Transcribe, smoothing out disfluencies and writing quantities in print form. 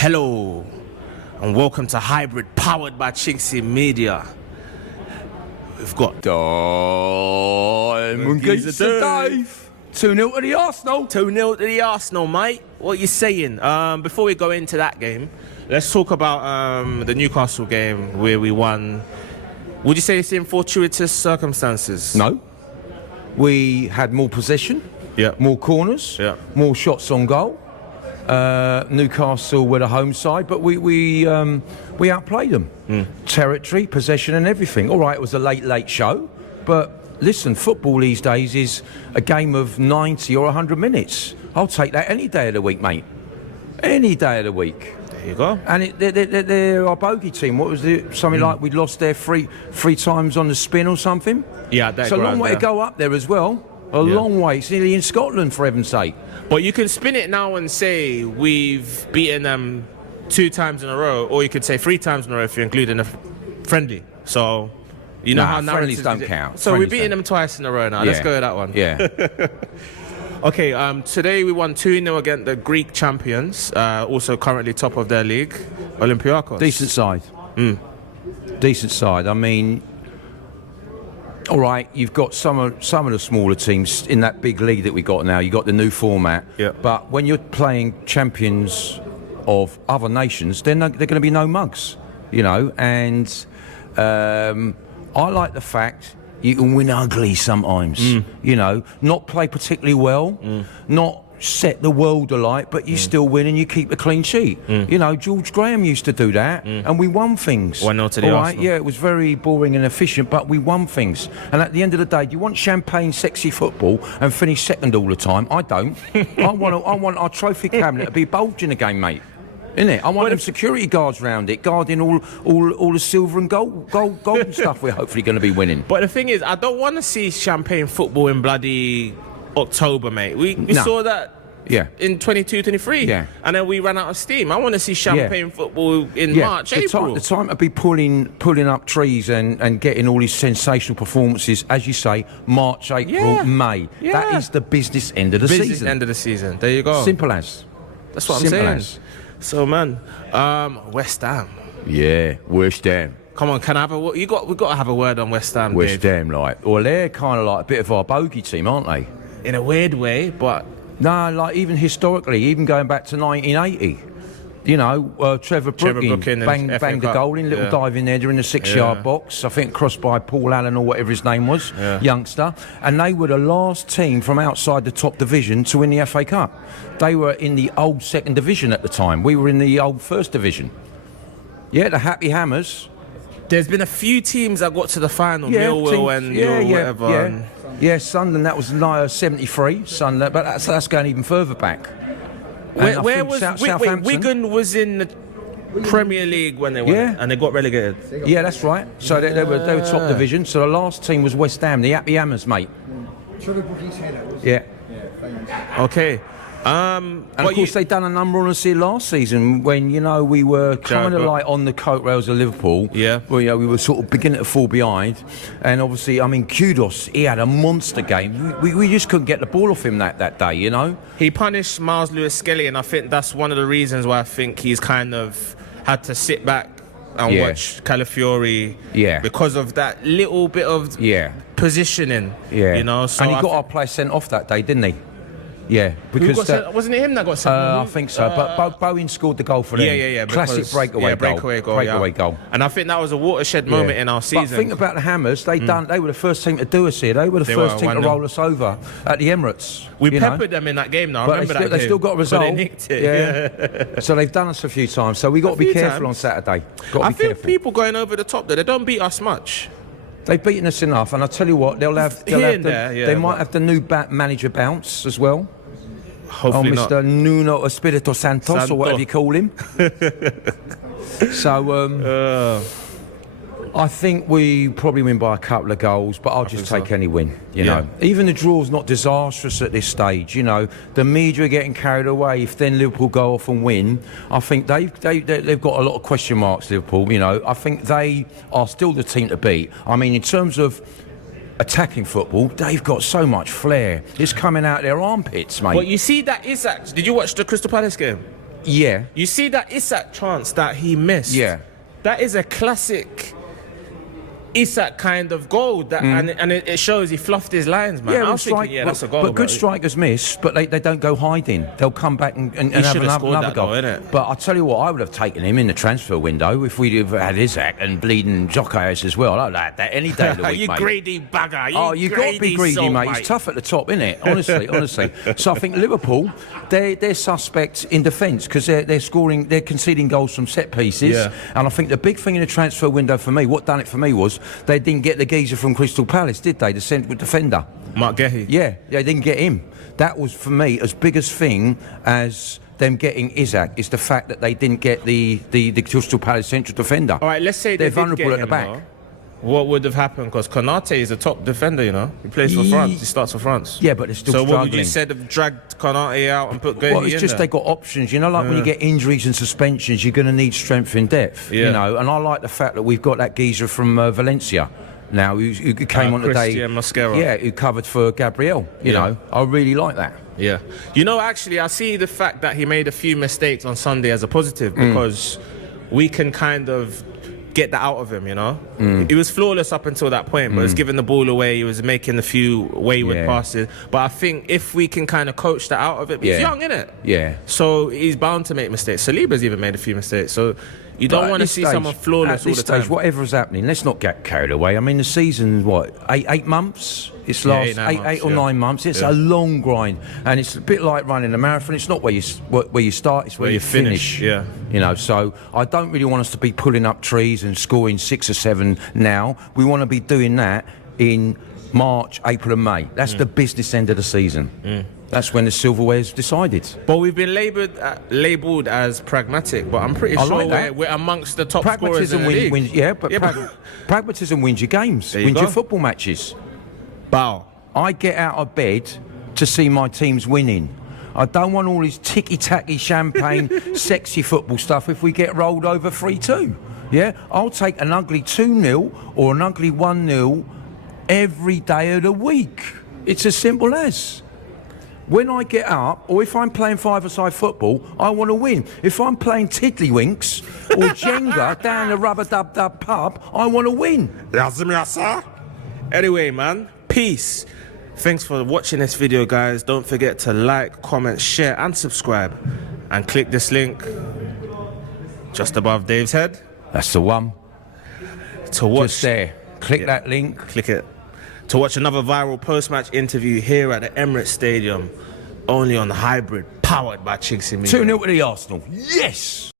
Hello and welcome to Hybrid, powered by chinkseyMEDIA. We've got Marcus Dave. 2-0 to the Arsenal. 2-0 to the Arsenal, mate. What are you saying? Before we go into that game, let's talk about the Newcastle game where we won. Would you say it's in fortuitous circumstances? No. We had more possession, more corners, more shots on goal. Newcastle were the home side, but we outplayed them. Territory, possession and everything. All right, it was a late show, but listen, football these days is a game of 90 or 100 minutes. I'll take that any day of the week, mate. Any day of the week. There you go. And they're our bogey team. What was it? Something like we'd lost there three times on the spin or something? Yeah, that's a long way to go up there as well. A long way. It's nearly in Scotland, for heaven's sake. But you can spin it now and say we've beaten them 2 times in a row, or you could say 3 times in a row if you're including a friendly. So, you know how friendlies don't count. So we're beating them twice in a row now. Let's go with that one. Yeah. Okay, today we won 2-0 against the Greek champions, also currently top of their league, Olympiacos. Decent side. Decent side. I mean, all right, you've got some of the smaller teams in that big league that we got now. You got the new format. Yeah. But when you're playing champions of other nations, then they're going to be no mugs, you know. And I like the fact you can win ugly sometimes, you know, not play particularly well, not set the world alight, but you still win and you keep a clean sheet. You know, George Graham used to do that, and we won things. 1-0 to the Arsenal. Yeah, it was very boring and efficient, but we won things. And at the end of the day, do you want champagne, sexy football and finish second all the time? I don't. I want our trophy cabinet to be bulging the game, mate. Innit? I want them security guards round it, guarding all the silver and gold and stuff we're hopefully going to be winning. But the thing is, I don't want to see champagne football in bloody October, mate. We saw that in 22-23. Yeah. And then we ran out of steam. I want to see champagne football in March, April. The time to be pulling up trees and getting all these sensational performances, as you say, March, April, May. Yeah. That is the business end of the season. End of the season. There you go. Simple as. That's what I'm saying. So, man, West Ham. Yeah, West Ham. Come on, can I have we've got to have a word on West Ham, West Dave. Ham, like, well, they're kind of like a bit of our bogey team, aren't they? In a weird way, but no, like even historically, even going back to 1980. You know, Trevor Brooking banged the goal in, little dive in there during the 6-yard box. I think crossed by Paul Allen or whatever his name was, youngster. And they were the last team from outside the top division to win the FA Cup. They were in the old second division at the time. We were in the old first division. Yeah, the Happy Hammers. There's been a few teams that got to the final, Millwall and whatever. Yeah, Sunderland, that was 73, Sunderland, but that's going even further back. Where was Wigan was in the Premier League when they won and they got relegated. Yeah, that's right. So they were top division. So the last team was West Ham, the Happy Hammers, mate. Trevor Brooking's header was famous. Okay. And of course they done a number on us here last season when, you know, we were kind of like on the coat rails of Liverpool. Yeah. Well, you know, we were sort of beginning to fall behind. And obviously, I mean, Kudos, he had a monster game. We just couldn't get the ball off him that day, you know. He punished Miles Lewis-Skelly, and I think that's one of the reasons why I think he's kind of had to sit back and watch Calafiori because of that little bit of positioning. Yeah. You know, so and he got our player sent off that day, didn't he? Yeah, because wasn't it him that got sent? I think so. But Bowen scored the goal for them. Yeah. Classic breakaway goal. And I think that was a watershed moment in our season. But think about the Hammers. They were the first team to do us here. They were the first team to roll us over at the Emirates. We peppered them in that game. Now I remember that game. They still got a result. But they nicked it. Yeah. So they've done us a few times. So we got to be careful on Saturday. I feel people going over the top there. They don't beat us much. They've beaten us enough, and I tell you what, they might have the new manager bounce as well. Hopefully Mr. Nuno Espirito Santos, or whatever you call him. So I think we probably win by a couple of goals, but I'll just take any win, you know. Even the draw's not disastrous at this stage, you know. The media are getting carried away. If then Liverpool go off and win, I think they've got a lot of question marks, Liverpool, you know. I think they are still the team to beat. I mean, in terms of attacking football, they've got so much flair. It's coming out their armpits, mate. Well, you see, that is actually... Did you watch the Crystal Palace game? Yeah. You see that Isak chance that he missed? Yeah. That is a classic Isak kind of goal, that, and it shows he fluffed his lines, man. I was thinking, that's a goal. But good strikers miss, but they don't go hiding. They'll come back and have another goal. Though, but I'll tell you what, I would have taken him in the transfer window if we'd have had Isak and bleeding Jokai's as well. I like that any day of the week, you mate. greedy bugger. You've got to be greedy, mate. He's tough at the top, isn't it? Honestly. So I think Liverpool, they're suspects in defence because they're conceding goals from set pieces. Yeah. And I think the big thing in the transfer window for me, what done it for me was they didn't get the geezer from Crystal Palace, did they? The central defender. Mark Gehi. Yeah, they didn't get him. That was, for me, as big a thing as them getting Isak, is the fact that they didn't get the Crystal Palace central defender. All right, let's say they're they vulnerable did get at the back. Though. What would have happened? Because Konate is a top defender, you know. He plays for France. He starts for France. Yeah, but they're still struggling. So struggling. what would you say? Have dragged Konate out and put Gehi in? Well, it's just they got options. You know, like when you get injuries and suspensions, you're going to need strength in depth. Yeah. You know, and I like the fact that we've got that geezer from Valencia now who came on today. Cristhian Mosquera. Yeah, who covered for Gabriel. You know, I really like that. Yeah. You know, actually, I see the fact that he made a few mistakes on Sunday as a positive because we can kind of get that out of him, you know. He was flawless up until that point, but he was giving the ball away. He was making a few wayward passes. But I think if we can kind of coach that out of it, he's young, innit? Yeah. So he's bound to make mistakes. Saliba's even made a few mistakes. So you don't want to see someone flawless all the time. Whatever's happening, let's not get carried away. I mean, the season's what, 8 months? It's last 8 or 9 months. It's a long grind, and it's a bit like running a marathon. It's not where you start; it's where you finish. Yeah, you know. So I don't really want us to be pulling up trees and scoring 6 or 7 now. We want to be doing that in March, April, and May. That's the business end of the season. That's when the silverware's decided. But we've been labelled as pragmatic, but I'm pretty sure we're amongst the top scorers in the league. Pragmatism wins your games, wins your football matches. Bow. I get out of bed to see my teams winning. I don't want all this ticky-tacky champagne, sexy football stuff if we get rolled over 3-2. Yeah? I'll take an ugly 2-0 or an ugly 1-0 every day of the week. It's as simple as. When I get up, or if I'm playing five-a-side football, I want to win. If I'm playing tiddlywinks or Jenga down the rubber-dub-dub pub, I want to win. Anyway, man, peace. Thanks for watching this video, guys. Don't forget to like, comment, share, and subscribe. And click this link just above Dave's head. That's the one. To watch. Just there. Click that link. Click it. To watch another viral post-match interview here at the Emirates Stadium, only on Hybrid, powered by chinkseyMEDIA. 2-0 to the Arsenal. Yes!